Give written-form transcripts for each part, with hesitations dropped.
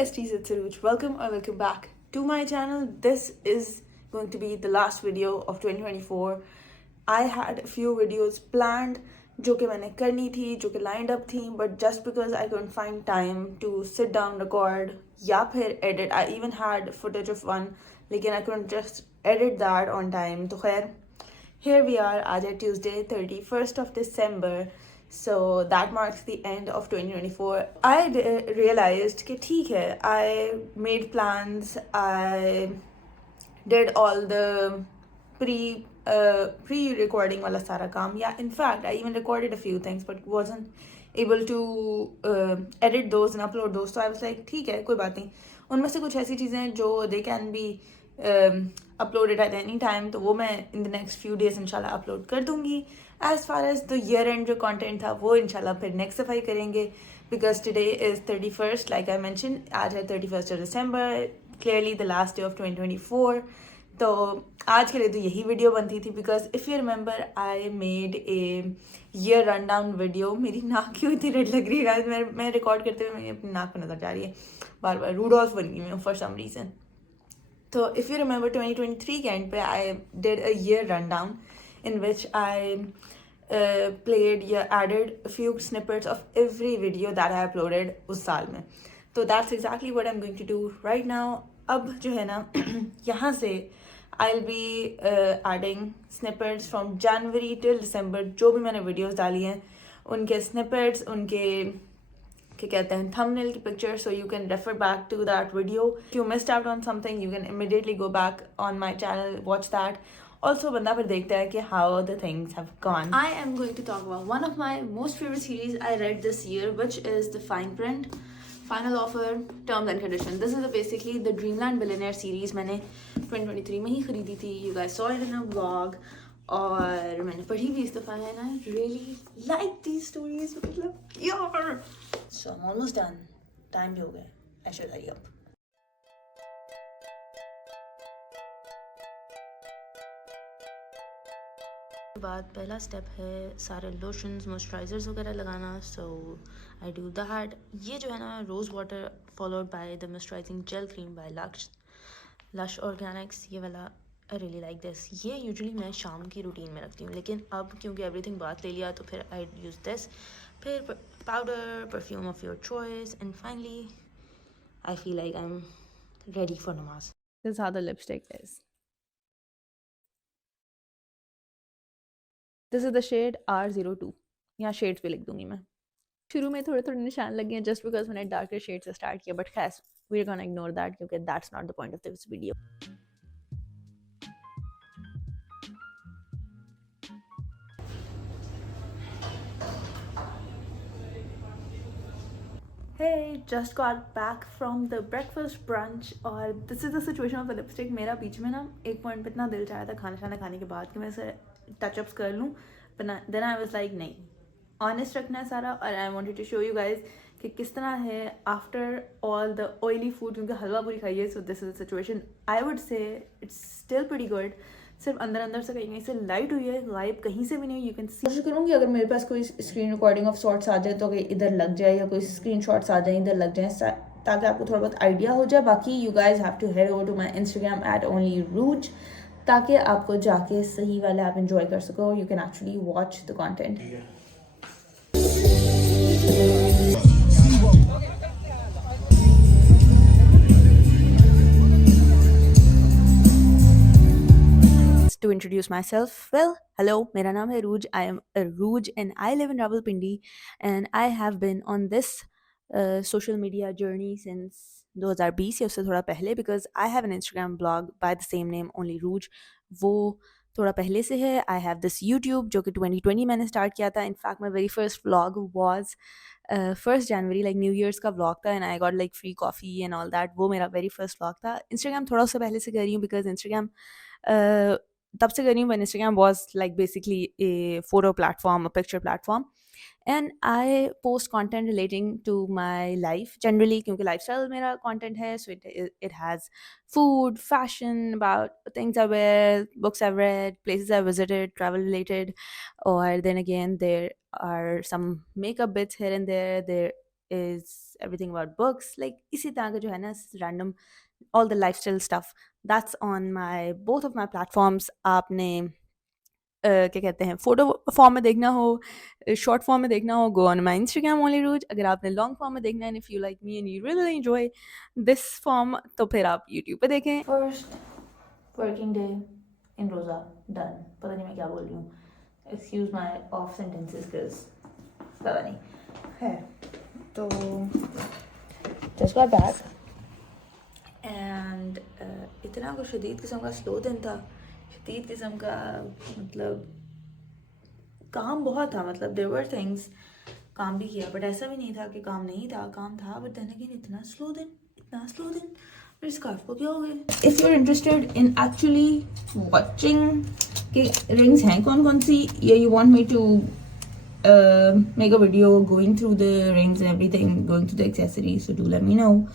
besties, it's Saruj. Welcome back to my channel. This is going to be the last video of 2024. I had a few videos planned जो कि मैंने करनी थी, जो कि lined up थी, but just because I couldn't find time to sit down, record या फिर edit. I even had footage of one, लेकिन I couldn't just edit that on time. तो खैर here we are, आज है Tuesday 31st of December. So that marks the end of 2024. I realized कि ठीक है, I made plans, I did all the pre-recording वाला सारा काम. Yeah, in fact, I even recorded a few things but wasn't able to edit those and upload those. So I was like, ठीक है, कोई बात नहीं. उनमें से कुछ ऐसी चीज़ें हैं जो they can be uploaded at any time, तो वो मैं in the next few days इंशाल्लाह upload कर दूँगी. As far as the year end जो content था वो इंशाल्लाह फिर next दफ़ा ही करेंगे, because today is 31st, like I mentioned. आज है 31st of December, clearly the last day of 2024. तो आज के लिए तो यही वीडियो बनती थी, because if you remember I made a year run down video. मेरी नाक क्यों इतनी रेड लग रही है गाइस? मैं रिकॉर्ड करते हुए मेरी अपनी नाक पर नजर जा रही है बार बार. रूडोल्फ बन गई मैं फॉर सम रीज़न. तो इफ़ यू रिमेंबर 2023 के एंड पे I did a year run down in विच आई played या added a few snippets of every video that I uploaded उस साल में. तो that's exactly what I'm going to do right now. अब जो है ना यहाँ से I'll be adding snippets from January till December. जो भी मैंने videos डाली हैं उनके snippets, उनके क्या कहते हैं thumbnail की picture, so you can refer back to that video. If you missed out on something, you can immediately go back on my channel, watch that. Also बंदा फिर देखता है कि how the things have gone. I am going to talk about one of my most favorite series I read this year, which is The Fine Print, Final Offer, Terms and Conditions. This is basically the Dreamland Billionaire series. मैंने 2023 में ही खरीदी थी. You guys saw it in a vlog. और मैंने पढ़ी भी इस दफ़ा है. And I really like these stories. मतलब यार. So I'm almost done. Time भी हो गया. I should hurry up. बाद पहला स्टेप है सारे लोशंस मॉइस्चराइजर्स वगैरह लगाना. So I do that. ये जो है ना rose water followed by the moisturising gel cream by Lush organics. ये वाला आई रियली लाइक दिस. ये यूजुअली मैं शाम की रूटीन में रखती हूँ, लेकिन अब क्योंकि एवरीथिंग बात ले लिया तो फिर आई यूज़ दिस. फिर powder, perfume of your choice, and finally I feel like I am ready for नमाज. This is how the lipstick is. This is the shade R02. यहाँ शेड्स भी लिख दूंगी मैं. शुरू में थोड़े थोड़े निशान लगे हैं जस्ट बिकॉज मैंने डार्कर शेड से स्टार्ट किया, बट खैर we are gonna ignore that क्योंकि that's not the point of this video. Hey, just got back from the breakfast brunch और this is the situation of the lipstick. मेरा बीच में ना एक पॉइंट पे इतना दिल चाह रहा था खाना शाना खाने के बाद कि मैं इसे टचअप्स कर लूँ, देन आई वाज लाइक नहीं, ऑनेस्ट रखना है सारा. और I wanted to show you guys कि किस तरह है after all the oily food, क्योंकि हलवा पूरी खाई है. So this is the situation. I would say it's still pretty good. सिर्फ अंदर अंदर से कहीं से लाइट हुई है, गायब कहीं से भी नहीं. You can see. कोशिश करूँगी अगर मेरे पास कोई स्क्रीन रिकॉर्डिंग ऑफ शॉट्स आ जाए तो कि इधर लग जाए, या कोई स्क्रीन शॉट्स आ जाए इधर लग जाए, ताकि आपको थोड़ा बहुत आइडिया हो जाए. बाकी you guys have to head over to my Instagram @onlyruj, ताकि आपको जाके सही वाला आप इंजॉय कर सको. You can actually watch the content. To introduce myself, well, hello, मेरा नाम है रूज. I am Arooj and I live in Rawalpindi, and I have been on this social media journey since 2020 या उससे थोड़ा पहले, because I have an Instagram blog by the same name, only Rooj. वो थोड़ा पहले से है. I have this YouTube जो कि 2020 मैंने स्टार्ट किया था. In fact, my very first vlog was 1st January, like New Year's का vlog था, and I got like free coffee and all that. वो मेरा very first vlog था. Instagram थोड़ा उससे पहले से कर रही हूँ because Instagram तब से कर रही हूँ when Instagram was like basically a photo platform, a picture platform. And I post content relating to my life generally क्योंकि lifestyle मेरा content है. So it has food, fashion, about things I wear, books I've read, places I visited, travel related. Or then again there are some makeup bits here and there. There is everything about books, like इसी तरह का जो है ना random all the lifestyle stuff, that's on my both of my platforms. आपने क्या कहते हैं फोटो फॉर्म में देखना हो, शॉर्ट फॉर्म में देखना हो, go on my Instagram only Rouge. अगर आपने लॉन्ग फॉर्म में देखना है, if you like me and you really enjoy this form, तो फिर आप यूट्यूब पे देखें. फर्स्ट वर्किंग डे इन रोज़ा डन. पता नहीं मैं क्या बोल रही हूँ, excuse my of sentences because पता नहीं है. तो जस्ट गॉट बैक एंड इतना कुछ शदीद किस्म का स्लो दिन था, शदीद किस्म का, मतलब काम बहुत था. मतलब देयर वर थिंग्स, काम भी किया बट ऐसा भी नहीं था कि काम नहीं था, काम था. बट देन अगेन इतना स्लो दिन, इतना स्लो दिन. मेरे स्कार्फ को क्या हो गया? If you are interested in actually watching कि रिंग्स हैं कौन कौन सी, या you want me to make a video going through the rings and everything, going through the accessories, so do let me know.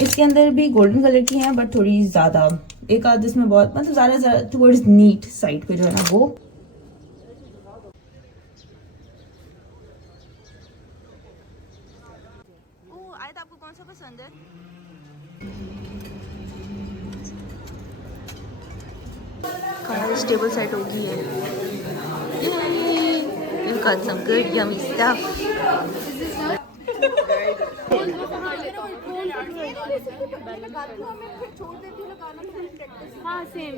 इसके अंदर भी गोल्डन कलर की हैं बट थोड़ी ज़्यादा, एक आध इसमें बहुत, मतलब ज़्यादा टुवर्ड्स नीट साइड पे जो है ना वो. आयत आपको कौन सा पसंद है? खाना टेबल सेट होगी है. We've got some good yummy stuff. हाँ सेम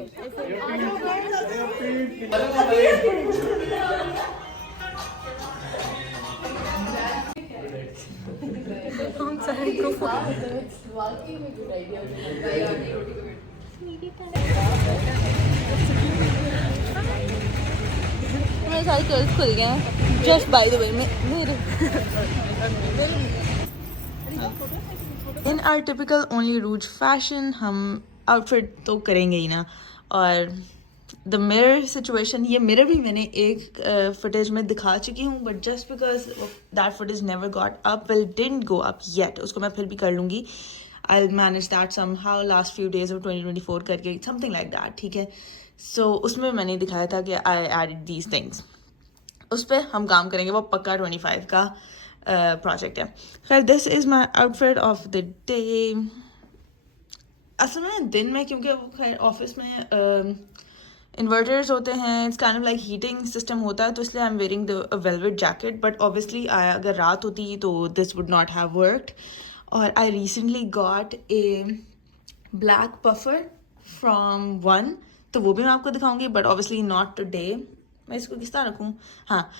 मेरे सारे कर्ल्स खुल गए हैं. जस्ट बाय द वे मेरे इन are typical only rouge fashion हम आउटफिट तो करेंगे ही ना. और द मिरर सिचुएशन, ये मिरर भी मैंने एक फुटेज में दिखा चुकी हूँ but just because that footage never got up, well didn't go up yet. उसको मैं फिर भी कर लूँगी. I manage that somehow last few days of 2024 करके, समथिंग लाइक दैट. ठीक है. सो उसमें मैंने दिखाया था कि आई एडेड दीज थिंग्स. उस पर हम काम करेंगे, वो पक्का 25 का प्रोजेक्ट है. खैर this is my outfit of the day. असल में दिन में क्योंकि खैर ऑफिस में इन्वर्टर्स होते हैं, it's kind of like heating system होता है, तो इसलिए I am wearing the velvet jacket. But obviously अगर रात होती तो this would not have worked. और I recently got a black puffer from one, तो वो भी मैं आपको दिखाऊंगी बट ऑब्वियसली नॉट टुडे. मैं इसको किस तरह रखूँ, हाँ,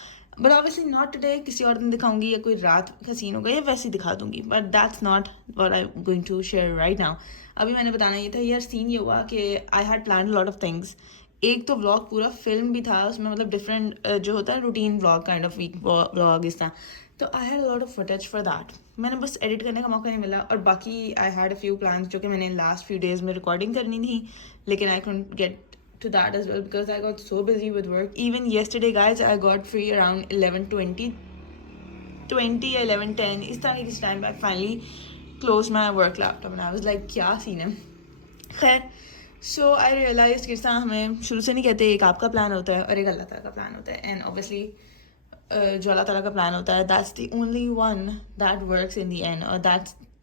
बट ऑब्वियसली नॉट टुडे, किसी और दिन दिखाऊंगी, या कोई रात का सीन होगा या वैसे ही दिखा दूंगी. But that's not what I am going to share right now. अभी मैंने बताना ये था यार, सीन ये हुआ कि I had plan lot of things. एक तो व्लॉग पूरा फिल्म भी था उसमें, मतलब डिफरेंट जो होता है routine vlog, kind of week vlog इस तरह. तो I had lot of footage for that. मैंने बस एडिट करने का मौका नहीं मिला. और बाकी I had a few plans जो कि मैंने लास्ट फ्यू डेज में रिकॉर्डिंग करनी थी, लेकिन I couldn't get to that as well because I got so busy with work. Even yesterday guys, I got free around 11:20 या 11:10 इस तरह के किसी time I finally closed my work laptop and I was like क्या सीन है. खैर सो आई रियलाइज कि हमें शुरू से नहीं कहते, एक आपका प्लान होता है और एक अल्लाह ताला का प्लान होता है. एंड ऑब्वियसली जो अल्लाह ताला का प्लान होता है, that's the only one that works in the end, और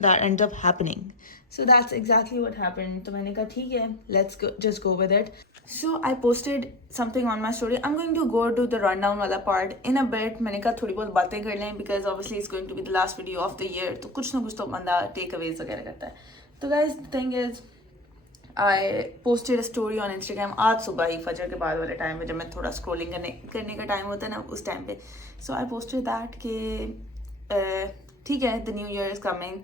that ends up happening. So that's exactly what happened. तो मैंने कहा ठीक है, let's just go with it. So I posted something on my story. I'm going to go to the rundown वाला part in a bit. मैंने कहा थोड़ी बहुत बातें कर लें because obviously it's going to be the last video of the year. तो कुछ ना कुछ तो बंदा takeaways वगैरह करता है. तो guys, the thing is, I posted a story on Instagram आज सुबह ही फजर के बाद वाले टाइम में, जब मैं थोड़ा स्क्रोलिंग करने का टाइम होता है ना, उस टाइम पे. So I posted that कि ठीक है, the new year is coming.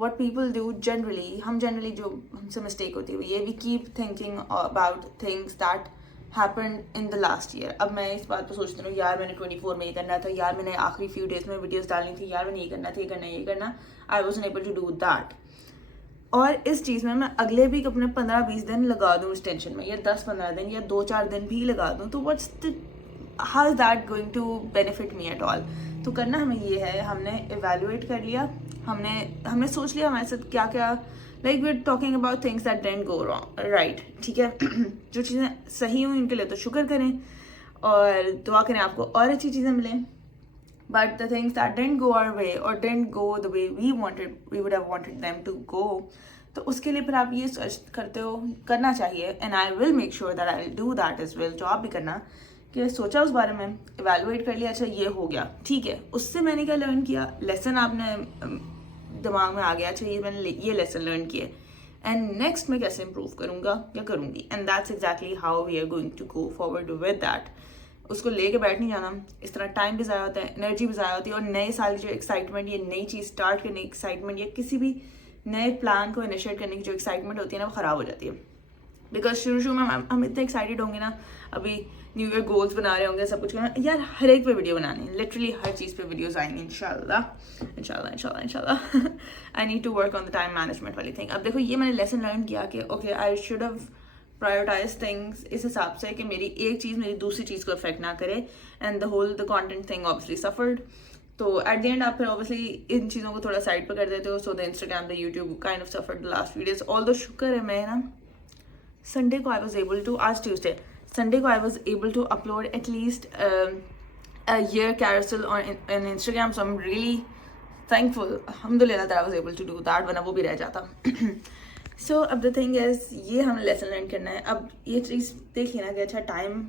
What people do generally, हम generally जो हमसे mistake होती है ये, we keep thinking about things that happened in the last year. अब मैं इस बात पर सोचती हूँ यार मैंने 24 में ये करना था, यार मैंने आखिरी few days में वीडियोस डालनी थी, यार मैंने ये करना था, ये करना. I wasn't able to do that. और इस चीज़ में मैं अगले भी अपने 15-20 दिन लगा दूँ इस टेंशन में, या 10-15 दिन या 2-4 दिन भी लगा दूँ, तो what's the, how is that going to benefit me at all? तो करना हमें ये है, हमने evaluate कर लिया, हमने सोच लिया हमारे साथ क्या क्या, like we are talking about things that didn't go wrong, right. ठीक है. जो चीज़ें सही हुई उनके लिए तो शुक्र करें और दुआ करें आपको और अच्छी चीज़ें मिलें. but the things that didn't go our way or didn't go the way we would have wanted them to go, तो उसके लिए फिर आप ये सर्च करते हो, करना चाहिए, and I will make sure that I will do that is will, जो आप भी करना, कि सोचा उस बारे में, इवेलुएट कर लिया, अच्छा ये हो गया, ठीक है, उससे मैंने क्या लर्न किया, लेसन आपने दिमाग में आ गया, अच्छा ये मैंने ये लेसन लर्न किया, एंड नेक्स्ट मैं कैसे इम्प्रूव करूँगा या करूँगी, and that's exactly how we are going to go forward with that. उसको लेके बैठ नहीं जाना, इस तरह टाइम भी ज़ाया होता है, एनर्जी भी ज़ाया होती है, और नए साल की जो एक्साइटमेंट, ये नई चीज़ स्टार्ट करने की एक्साइटमेंट, या किसी भी नए प्लान को इनिशिएट करने की जो एक्साइटमेंट होती है ना, वो ख़राब हो जाती है। बिकॉज शुरू में हम इतने एक्साइटेड होंगे ना, अभी न्यू ईयर गोल्स बना रहे होंगे, सब कुछ करना, यार हर एक पे वीडियो बनानी है, लिटरली हर चीज़ पे वीडियोस आएंगी इंशाल्लाह। I need to work on the time management वाली थिंग। अब देखो, ये मैंने लेसन लर्न किया कि okay, I should have prioritize things इस हिसाब से कि मेरी एक चीज़ मेरी दूसरी चीज़ को अफेक्ट ना करे, and the content thing obviously suffered. तो एट द एंड आप फिर ऑब्वियसली इन चीज़ों को थोड़ा साइड पर कर देते हो, so the Instagram, the YouTube kind of suffered the last few days। All the शुक्र है मैं ना संडे को आई वॉज एबल टू, आज ट्यूसडे, संडे को I was able to upload at least a year carousel on Instagram, so I'm really thankful, alhamdulillah, that I was able to do that, वरना वो भी रह जाता। So अब the thing is, ये हमें लेसन लर्न करना है। अब ये चीज़ देखिए ना कि अच्छा टाइम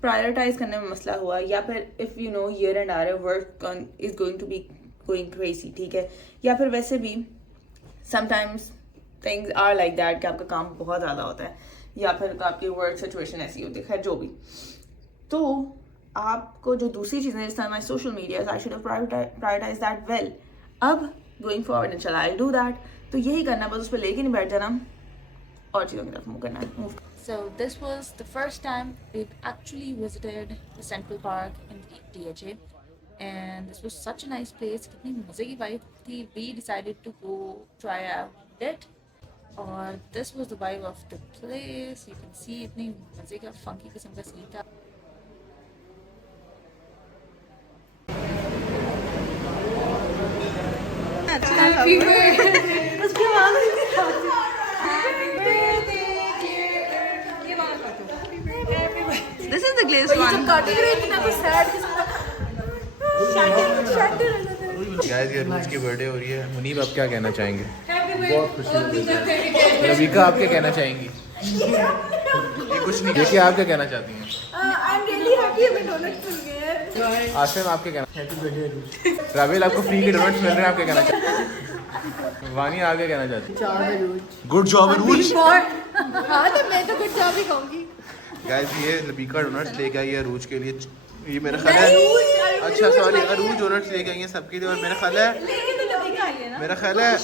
प्रायोरिटाइज करने में मसला हुआ, या फिर if you know year end आ रहा है, work is going to be going crazy, ठीक है, या फिर वैसे भी sometimes things are like that कि आपका काम बहुत ज़्यादा होता है, या फिर आपकी वर्क सिचुएशन ऐसी होती है, खैर जो भी, तो आपको जो दूसरी चीज़ें, जिस तरह my social media, I should have prioritize that well. अब गोइंग फॉरवर्ड इंशाल्लाह आई विल डू दैट। तो यही करना, बस उस पर लेके नहीं बैठ जाना, और चीज़ों की तरफ मूव करना है। So this was the first time we've actually visited the Central Park in DHA, and this was such a nice place. कितनी मज़े की vibe थी. We decided to go try out it, और this was the vibe of the place. You can see इतनी मज़े का funky किस्म का scene था. Happy birthday. उसके बाद This is the glazed one. Guys, ये रूज की बर्थडे हो रही है। मुनीब, आप क्या कहना चाहेंगे? बहुत खुशी। रवीका, आप क्या कहना चाहेंगी? ये कुछ नहीं, देखिए आप क्या कहना चाहती हैं? आसिम, आप क्या कहना? राबिल, आपको फ्री के डोनट्स मिल रहे हैं, आप क्या कहना चाहते हैं? वानी, आप क्या कहना चाहती हैं? गुड जॉब अरूज। हाँ, तो मैं तो गुड जॉब ही कहूँगी। गाइस, ये रवीका डोनट्स लेके आई है अरूज के लिए। ये मेरा ख्याल है, अच्छा सॉरी, अरूज डोनट्स लेके आई हैं सबके लिए, और मेरा ख्याल है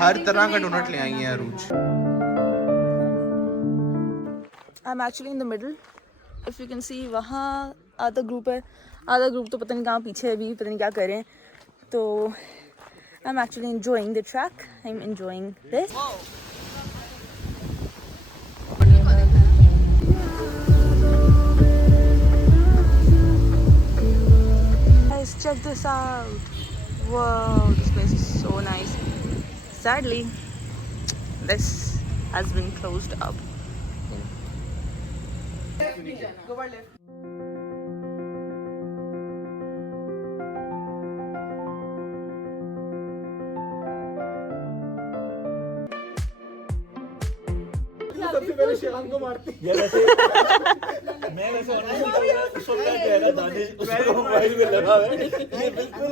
हर तरह का डोनट ले आई हैं अरूज। I'm actually in the middle. If you can see, वहाँ आधा ग्रुप है, आधा ग्रुप तो पता नहीं कहाँ पीछे है, अभी पता नहीं क्या कर रहे हैं। तो I'm actually enjoying the track. I'm enjoying this. Guys, check this out. Whoa, this place is so nice. Sadly, this has been closed up. सबसे पहले शेखान को मारती है। मैं वैसे कह रहा दानिश उसको मोबाइल में लगा है, ये बिल्कुल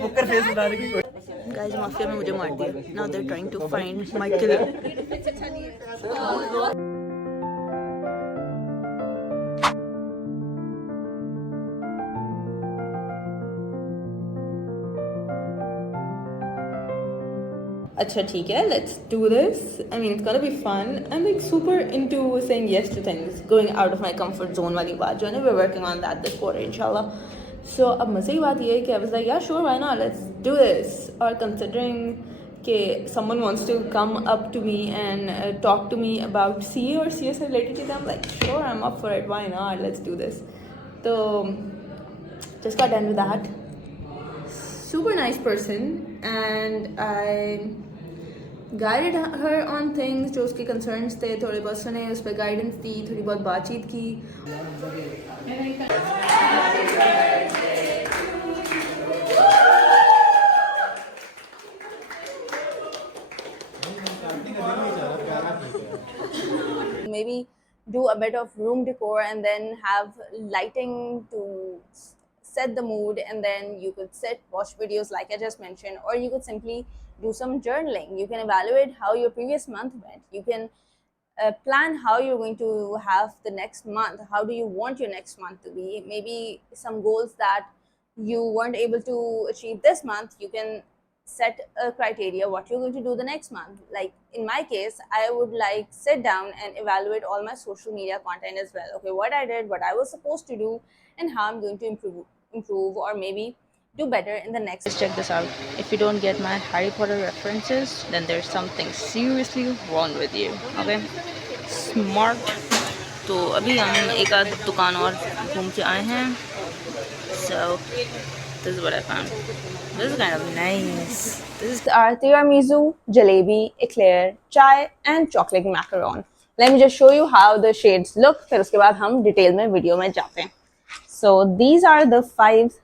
मुकर फेस बनाने की कोशिश। गाइस, माफिया में मुझे मार दिया। Now they are trying to find my killer. अच्छा ठीक है, let's do this. I mean, it's gonna be fun. I'm like super into saying yes to things, going out of my comfort zone वाली बात जो है ना, we're working on that this quarter inshallah. So अब मज़े की बात ये है कि I was like, yeah sure, why not, let's do this. और considering कि someone wants to come up to me and talk to me about CA or CS related to them, I'm like sure, I'm up for it, why not, let's do this. So just got done with that. Super nice person, and I guided her on things जो उसके concerns थे, थोड़े बहुत सुने, उस पर guidance दी, थोड़ी बहुत बातचीत की। maybe do a bit of room decor and then have lighting to set the mood, and then you could sit, watch videos like I just mentioned, or you could simply do some journaling. You can evaluate how your previous month went. You can plan how you're going to have the next month. How do you want your next month to be? Maybe some goals that you weren't able to achieve this month, you can set a criteria what you're going to do the next month. Like in my case, I would like sit down and evaluate all my social media content as well. Okay, what I did, what I was supposed to do, and how I'm going to improve or maybe do better in the next. Just check this out. If you don't get my Harry Potter references, then there's something seriously wrong with you. Okay? Smart. तो अभी हम एक आध दुकान और घूम के आए हैं. So this is what I found. This is kind of nice. These are tiramisu, jalebi, eclair, chai, and chocolate macaron. Let me just show you how the shades look. फिर उसके बाद हम डिटेल में वीडियो में जाते हैं. So these are the 5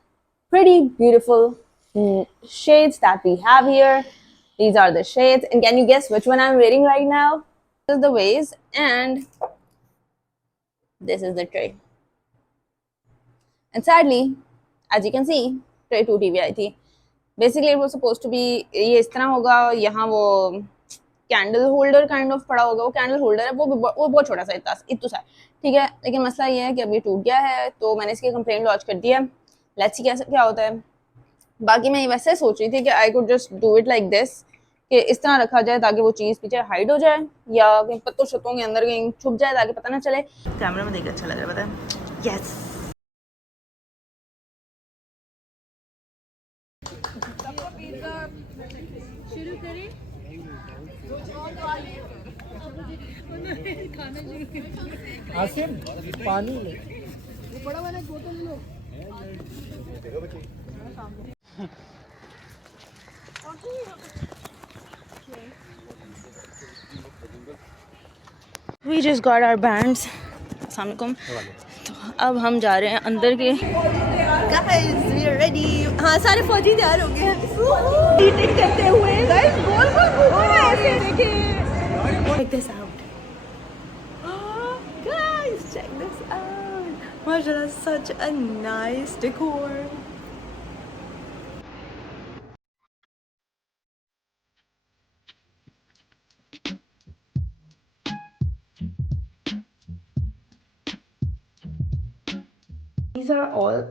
pretty beautiful shades that we have here. These are the shades, and can you guess which one I'm wearing right now? This is the vase, and this is the tray. And sadly, as you can see, tray टूटी हुई आई थी. Basically, it was supposed to be ये इस तरह होगा. यहाँ वो candle holder kind of पड़ा होगा. वो कैंडल होल्डर है, वो बहुत छोटा सा इतना सा, ठीक है. लेकिन मसला ये है कि अभी टूट गया है, तो मैंने इसकी कंप्लेंट लॉन्च कर दिया. लेट्स सी क्या होता है. बाकी मैं वैसे सोच रही थी कि I could just do it like this, कि इस तरह रखा जाए ताकि वो चीज़ पीछे हाइड हो जाए या कहीं पत्तों शत्तों के अंदर कहीं छुप जाए ताकि पता ना चले. कैमरे में देख अच्छा लग रहा है, पता है. यस. शुरू करें. आसिम पानी ले. वो बड़ा वाला बोतल लो. We just got our bands. अस्सलामुअलैकुम. तो अब हम जा रहे हैं अंदर के. Guys, we are ready. हाँ, सारे फौजी तैयार हो गए हैं. ईटिंग करते हुए. Guys, गोल घूमो ऐसे देखिए. Check this out. Guys, check this out. MashaAllah, such a nice decor. These are all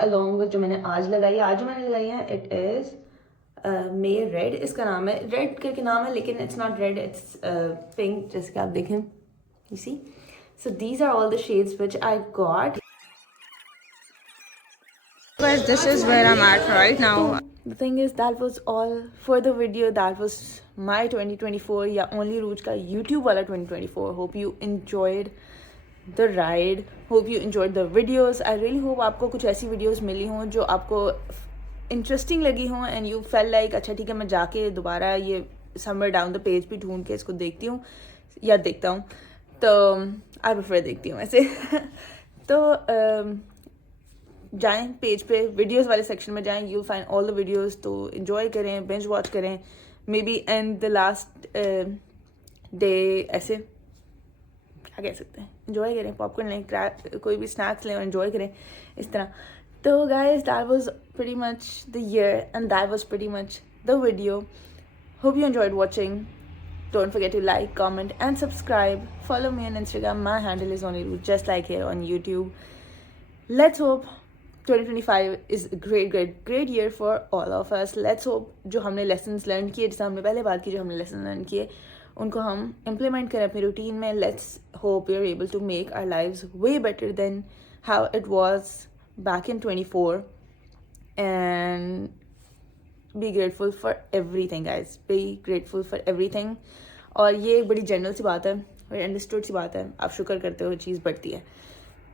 along with जो मैंने आज लगाई है. It is May Red. इसका नाम है, रेड करके नाम है, लेकिन it's not red, it's pink, जैसे कि आप देखें. You see? So these are all the shades which I got. Guys, this is where I'm at right now. The thing is, that was all for the video. That was my 2024 या only Rooj का YouTube वाला 2024. Hope you enjoyed the ride. Hope you enjoyed the videos. I really hope आपको कुछ ऐसी videos मिली हों जो आपको interesting लगी हों and you felt like अच्छा ठीक है मैं जाके दोबारा ये somewhere down the page भी ढूंढ के इसको देखती हूँ या देखता हूँ. तो I prefer देखती हूँ ऐसे. तो जाएं पेज पे वीडियोस वाले सेक्शन में जाएं. You find all the videos. तो एंजॉय करें, बिंज वॉच करें, may be and the last day ऐसे क्या कह सकते हैं, एंजॉय करें, पॉपकॉर्न लें, कोई भी स्नैक्स लें और एंजॉय करें इस तरह. तो guys that was pretty much the year and that was pretty much the video. Hope you enjoyed watching. Don't forget to like, comment and subscribe. Follow me on Instagram. My handle is onlyrooj, just like here on YouTube. Let's hope 2025 is a great year for all of us. Let's hope जो हमने lessons learn किए, जैसे हमने पहले बात की, जो हमने lessons learn किए उनको हम implement करें अपनी routine में. Let's hope we are able to make our lives way better than how it was back in 24. And be grateful for everything, guys. Be grateful for everything. और ये एक बड़ी जनरल सी बात है, बड़ी अंडरस्टूड सी बात है. आप शुक्र करते हो चीज़ बढ़ती है.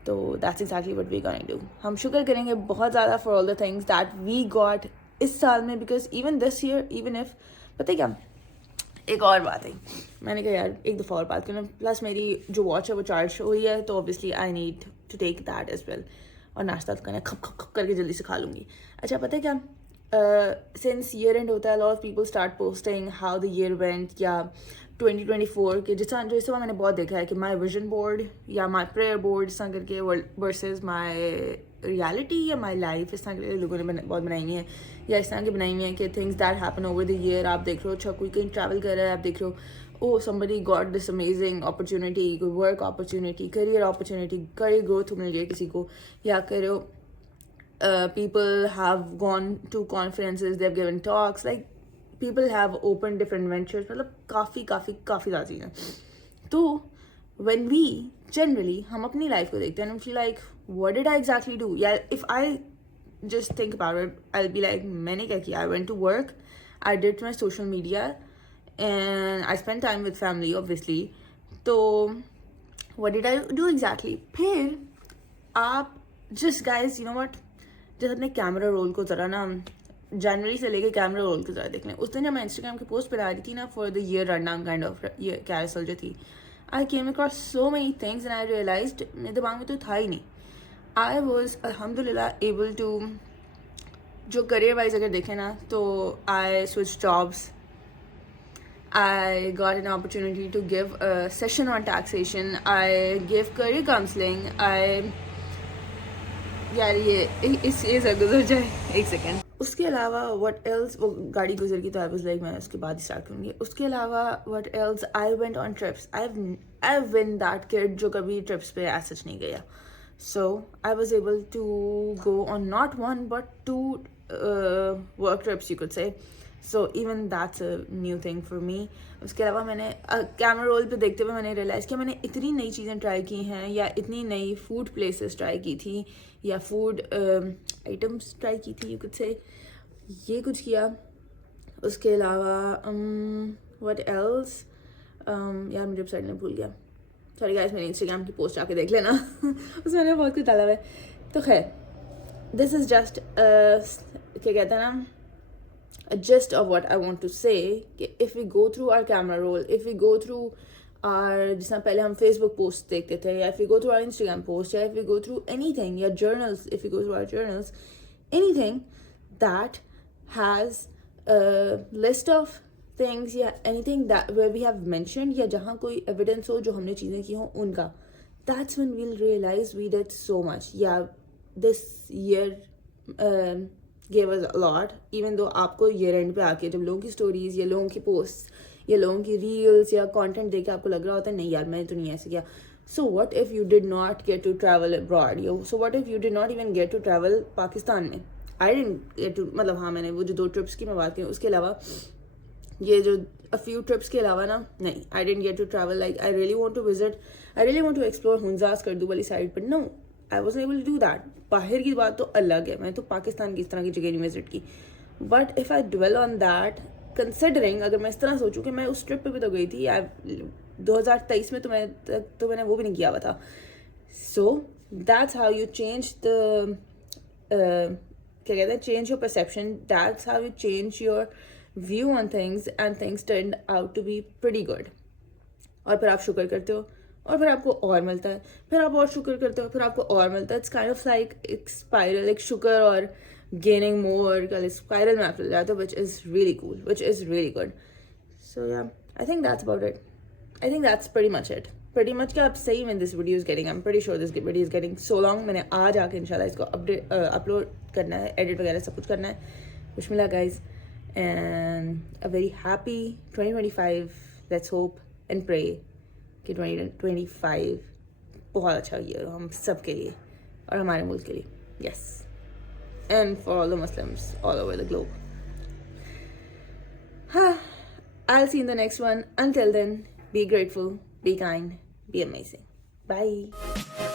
तो that's exactly what we going to do. हम शुक्र करेंगे बहुत ज़्यादा for all the things that we got इस साल में. Because even this year, even if, पता है क्या, एक और बात है, मैंने कहा यार एक दफ़ा और बात करना. प्लस मेरी जो वॉच है वो चार्ज हुई है, तो obviously I need to take that as well. और नाश्ता तो करना, खप खप खप करके जल्दी से खा लूँगी. अच्छा पता है क्या, since year end होता है, a lot of people start posting how the year went या 2024 के जिस तरह मैंने बहुत देखा है कि my vision board या my prayer board इस तरह करके versus my reality या my life इस तरह करके लोगों ने बहुत बनाई हुई है या इस तरह की बनाई हुई है कि things that happen over the year आप देख रहे हो, अच्छा कोई कहीं travel कर रहा है, आप देख रहे हो oh somebody got this amazing opportunity, कोई work opportunity, career opportunity, career growth मिल गया किसी को या कह रहे हो people have gone to conferences, they've given talks, like people have opened different ventures, मतलब काफ़ी ज़्यादा चीज़ें. तो when we generally हम अपनी life को देखते हैं and we feel like what did I exactly do? Yeah, if I just think about it, I'll be like मैंने क्या किया? I went to work, I did my social media and I spent time with family obviously. तो what did I do exactly? फिर आप just guys, you know what? जैसे अपने camera roll को ज़रा ना जनवरी से लेके कैमरा रोल को ज़रा देख लें. उस दिन जब मैं इंस्टाग्राम की पोस्ट पर आ रही थी ना for the year run down kind of ये कैरोसेल जो थी, I came across so many things and I realised मेरे दिमाग में तो था ही नहीं. आई वॉज अल्हम्दुलिल्लाह एबल टू जो करियर वाइज अगर देखें ना तो I switch jobs, I got an opportunity to give a session on taxation. I gave career counseling. यार ये इस गुजर जाए एक सेकेंड. उसके अलावा व्हाट एल्स, वो गाड़ी गुजर गई तो आई वाज लाइक मैं उसके बाद ही स्टार्ट करूँगी. उसके अलावा what else, I went on trips. I been that kid जो कभी ट्रिप्स पे ऐसा सच नहीं गया. So I was able to go on not one but two work trips you could say. So even that's a new thing for me. उसके अलावा मैंने camera roll पे देखते हुए मैंने रियलाइज़ किया मैंने इतनी नई चीज़ें ट्राई की हैं या इतनी नई फूड प्लेसेस ट्राई की थी या फूड आइटम्स ट्राई की थी यू कुड से. ये कुछ किया. उसके अलावा व्हाट एल्स, यार मुझे वेबसाइट में भूल गया. सॉरी गाइस, मेरे इंस्टाग्राम की पोस्ट आके देख लेना उसमें मैंने बहुत कुछ डाला हुआ है. तो खैर दिस इज़ जस्ट क्या कहते हैं ना a gist of what I want to say. If we go through our camera roll, if we go through our जिस तरह पहले हम Facebook post देखते थे या if we go through our Instagram post या if we go through anything या journals, if we go through our journals, anything that has a list of things या anything that where we have mentioned या जहाँ कोई evidence हो जो हमने चीज़ें की हो उनका, that's when we'll realize we did so much. Yeah, this year gave us a lot, even though आपको year end पे आके जब लोगों की stories या लोगों की posts या लोगों की reels या content देख के आपको लग रहा होता है नहीं यार मैंने तो नहीं ऐसे किया. So what if you did not get to travel abroad? So what if you did not even get to travel Pakistan में? I didn't get to, मतलब हाँ मैंने वो जो 2 trips की मैं बात की उसके अलावा ये जो a few trips के अलावा ना नहीं, I didn't get to travel. Like I really want to visit, I really want to explore हुंजास करदू वाली side, but no, I wasn't able to do that. बाहर की बात तो अलग है, मैं तो पाकिस्तान की इस तरह की जगह नहीं विजिट की. But if I dwell on that considering, अगर मैं इस तरह सोचूं कि मैं उस ट्रिप पे भी तो गई थी 2023 में, तो मैंने वो भी नहीं किया हुआ था. So that's how you change the क्या कहते हैं, change your perception. That's how you change your view on things and things turn out to be pretty good. और फिर आप शुक्र करते हो और फिर आपको और मिलता है, फिर आप और शुक्र करते हो, फिर आपको और मिलता है. इट्स काइंड ऑफ लाइक एक स्पाइरल, एक शुक्र और गेनिंग मोर का स्पाइरल में आप चल जाते हो, which is really cool, which is really good. So yeah I think that's about it. I think that's pretty much it. Pretty much क्या आप सही में this video is getting, I am pretty sure this video is getting so long. मैंने आज आके इंशाल्लाह इसको अपलोड करना है, एडिट वगैरह सब कुछ करना है. विश मिला guys and a very happy 2025. Let's hope and pray कि 2025 बहुत अच्छा ईयर हो हम सब के लिए और हमारे मुल्क के लिए. Yes, and for all the Muslims all over the globe. I'll see you in the next one. Until then, be grateful, be kind, be amazing. Bye.